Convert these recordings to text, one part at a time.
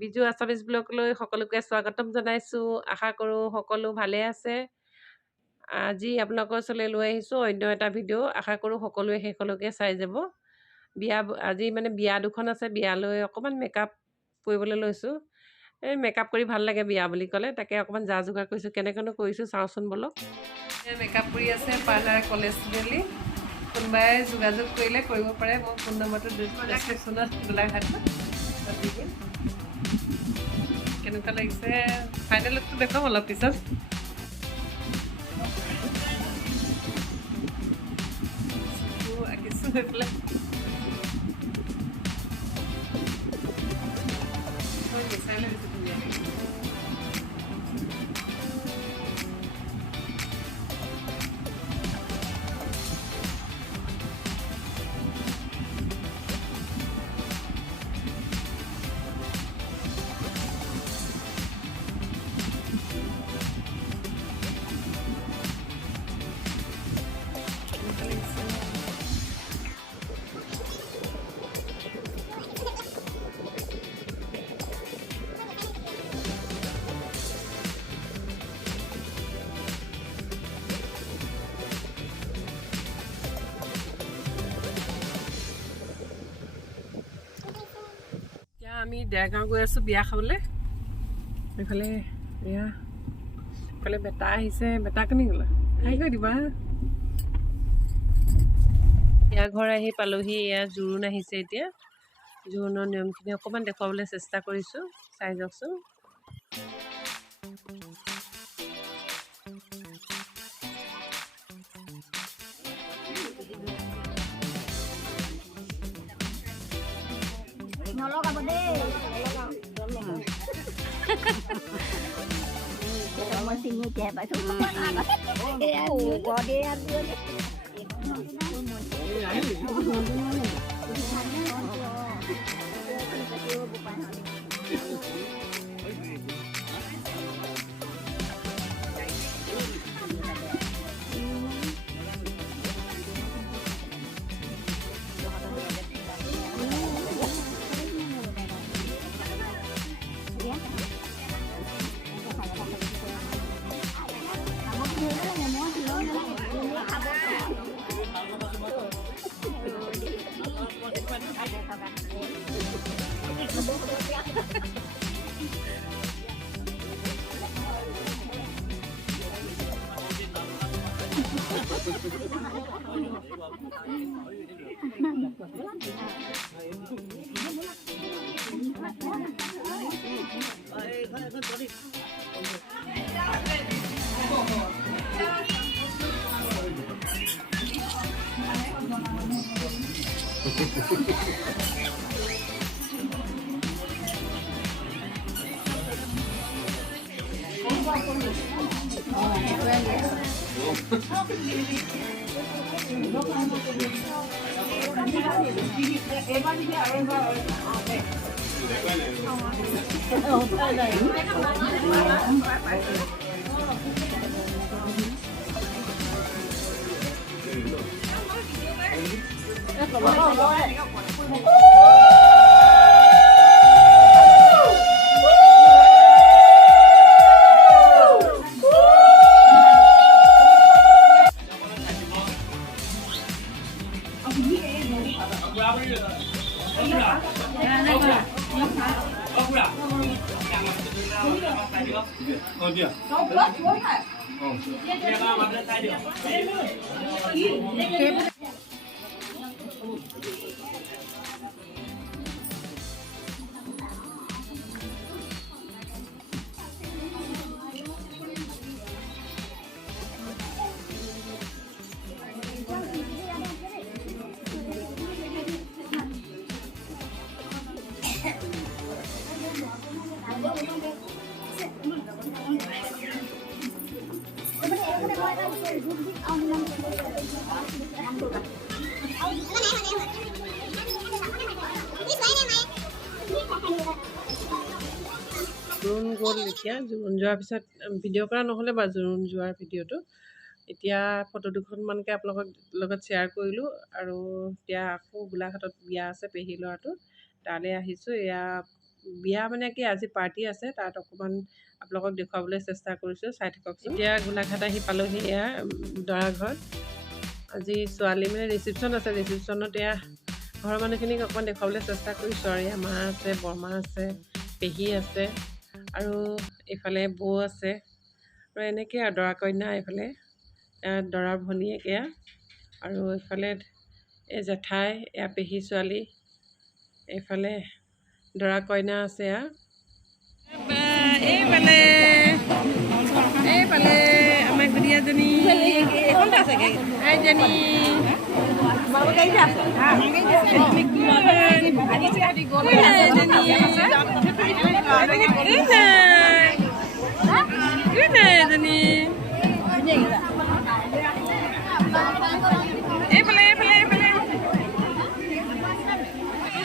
Biju Assamese ব্লগলৈ সকলোকে স্বাগতম জনাইছোঁ। আশা কৰোঁ সকলো ভালে আছে। আজি আপোনালোকৰ ওচৰলৈ লৈ আহিছোঁ অন্য এটা ভিডিঅ'। আশা কৰোঁ সকলোৱে শেষলৈকে চাই যাব। আজি মানে বিয়া দুখন আছে, বিয়ালৈ অকণমান মেকআপ কৰিবলৈ লৈছোঁ। এই মেকআপ কৰি ভাল লাগে বিয়া বুলি ক'লে, তাকে অকণমান যা যোগাৰ কৰিছোঁ। কেনেকৈনো কৰিছোঁ চাওঁচোন বলক। মেকআপ কৰি আছে পাৰ্লাৰ কলেজ ডেইলি। কোনোবাই যোগাযোগ কৰিলে কৰিব পাৰে। মোৰ ফোন নম্বৰটো ডেছক্ৰিপশ্যনত গোলাঘাট দি দিম। কেনেকুৱা লাগিছে ফাইনেল লুকটো দেখুৱাম অলপ পিছত। আঁকিছোঁ এইফালে মিছাই লাগিছে ধুনীয়াকৈ। এতিয়া আমি দেৰগাঁও গৈ আছোঁ বিয়া খাবলৈ। এইফালে এয়া এইফালে বেটা আহিছে। বেটা কেনি গ'লা? আহি গৈ দিবা। বিয়া ঘৰ আহি পালোহি। এয়া জোৰোণ আহিছে। এতিয়া জোৰোণৰ নিয়মখিনি অকণমান দেখুৱাবলৈ চেষ্টা কৰিছোঁ, চাই যাওকচোন। নলগাব দেই মই চিনি এতিয়া পাইছোঁ জোৰোণ গ'ল। এতিয়া জোৰোণ যোৱাৰ পিছত ভিডিঅ' কৰা নহ'লে বাৰু জোৰোণ যোৱাৰ ভিডিঅ'টো। এতিয়া ফটো দুখনমানকৈ আপোনালোকৰ লগত শ্বেয়াৰ কৰিলোঁ। আৰু এতিয়া আকৌ গোলাঘাটত বিয়া আছে পেহী ল'ৰাটো, তালৈ আহিছোঁ। এয়া বিয়া মানে কি আজি পাৰ্টি আছে, তাত অকণমান আপোনালোকক দেখুৱাবলৈ চেষ্টা কৰিছোঁ, চাই থাককচোন। এতিয়া গোলাঘাট আহি পালোহি এয়া দৰা ঘৰত। আজি ছোৱালী মানে ৰিচিপশ্যন আছে, ৰিচিপশ্যনত এয়া ঘৰৰ মানুহখিনিক অকণমান দেখুৱাবলৈ চেষ্টা কৰিছোঁ আৰু এয়া মা আছে, বৰমা আছে, পেহী আছে আৰু এইফালে বৌ আছে আৰু এনেকৈ আৰু দৰা কইনা এইফালে দৰাৰ ভনীয়েক এয়া আৰু এইফালে এই জেঠাই, এয়া পেহী ছোৱালী, এইফালে দৰা কইনা আছে এয়া। এইফালে এইফালে আমাৰ ঘূৰিয়াজনী আইজনী এইফালে এইফালে এইফালে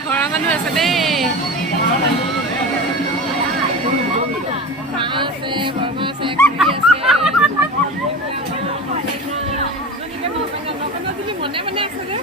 ঘৰৰ মানুহ আছে দেই, মা আছে, বৰমা আছে, খুৰী আছে, মনে মনে আছে যে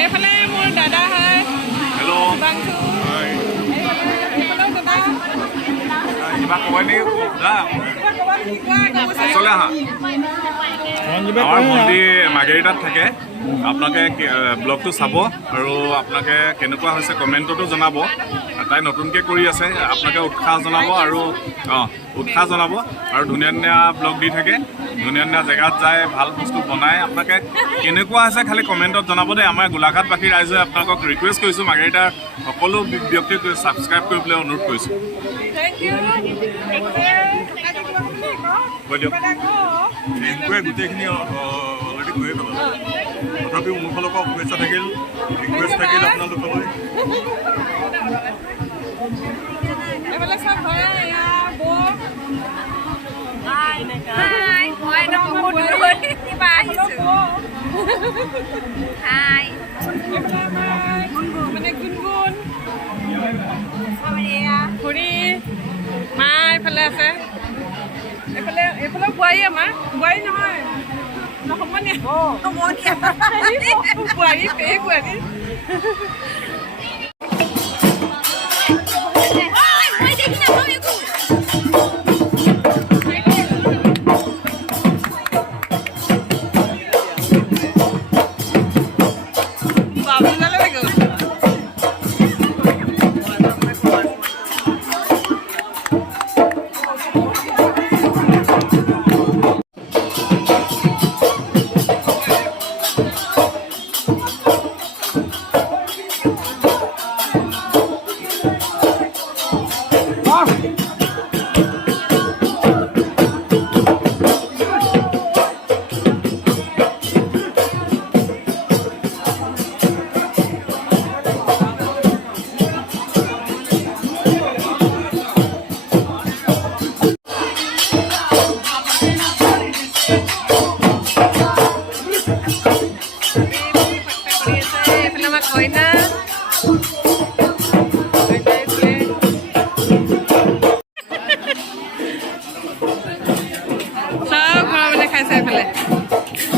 এইফালে মোৰ দাদা হয়, আমাৰ ভণ্টি মাৰ্গেৰিটাত থাকে। আপোনালোকে ব্লগটো চাব আৰু আপোনালোকে কেনেকুৱা হৈছে কমেণ্টতো জনাব। তাই নতুনকৈ কৰি আছে, আপোনালোকে উৎসাহ জনাব আৰু ধুনীয়া ধুনীয়া ব্লগ দি থাকে, ধুনীয়া ধুনীয়া জেগাত যায়, ভাল বস্তু বনায়। আপোনালোকে কেনেকুৱা আছে খালি কমেণ্টত জনাব দেই। আমাৰ গোলাঘাটবাসী ৰাইজে আপোনালোকক ৰিকুৱেষ্ট কৰিছোঁ, মাৰ্গেৰিটাৰ সকলো ব্যক্তিক ছাবস্ক্ৰাইব কৰিবলৈ অনুৰোধ কৰিছোঁ। গোটেইখিনি অলৰেডি কৈয়ে পেলালোঁ, তথাপিও মোৰ ফালৰ পৰা শুভেচ্ছা থাকিল, ৰিকুৱেষ্ট থাকিল আপোনালোকলৈ। খুৰী মা এইফালে আছে, এইফালে এইফালে বোৱাৰী, আমাৰ বোৱাৰী নহয় বোৱাৰী পেহী বোৱাৰী।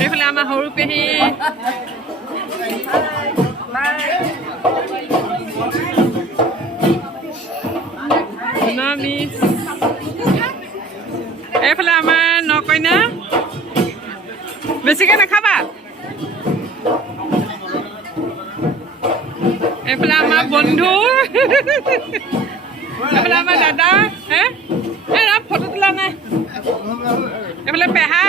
এইফালে আমাৰ সৰু পেহী, এইফালে আমাৰ নকইনা, বেছিকে নাখাবা। এইফালে আমাৰ বন্ধু, এইফালে আমাৰ দাদা, ফটো তোলা নাই, এইফালে পেহা,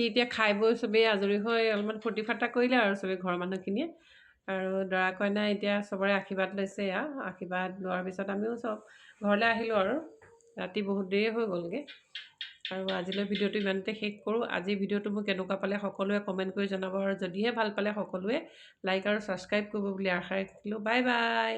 ৰাতি এতিয়া খাই বৈ চবেই আজৰি হৈ অলপমান ফূৰ্তি ফাৰ্তা কৰিলে আৰু চবেই ঘৰৰ মানুহখিনিয়ে। আৰু দৰা কইনা এতিয়া চবৰে আশীৰ্বাদ লৈছে। আশীৰ্বাদ লোৱাৰ পিছত আমিও চব ঘৰলৈ আহিলোঁ আৰু ৰাতি বহুত দেৰি হৈ গ'লগৈ। আৰু আজিলৈ ভিডিঅ'টো ইমানতে শেষ কৰোঁ। আজি ভিডিঅ'টো মোক কেনেকুৱা পালে সকলোৱে কমেণ্ট কৰি জনাব, আৰু যদিহে ভাল পালে সকলোৱে লাইক আৰু ছাবস্ক্ৰাইব কৰিব বুলি আশা ৰাখিলোঁ। Bye bye.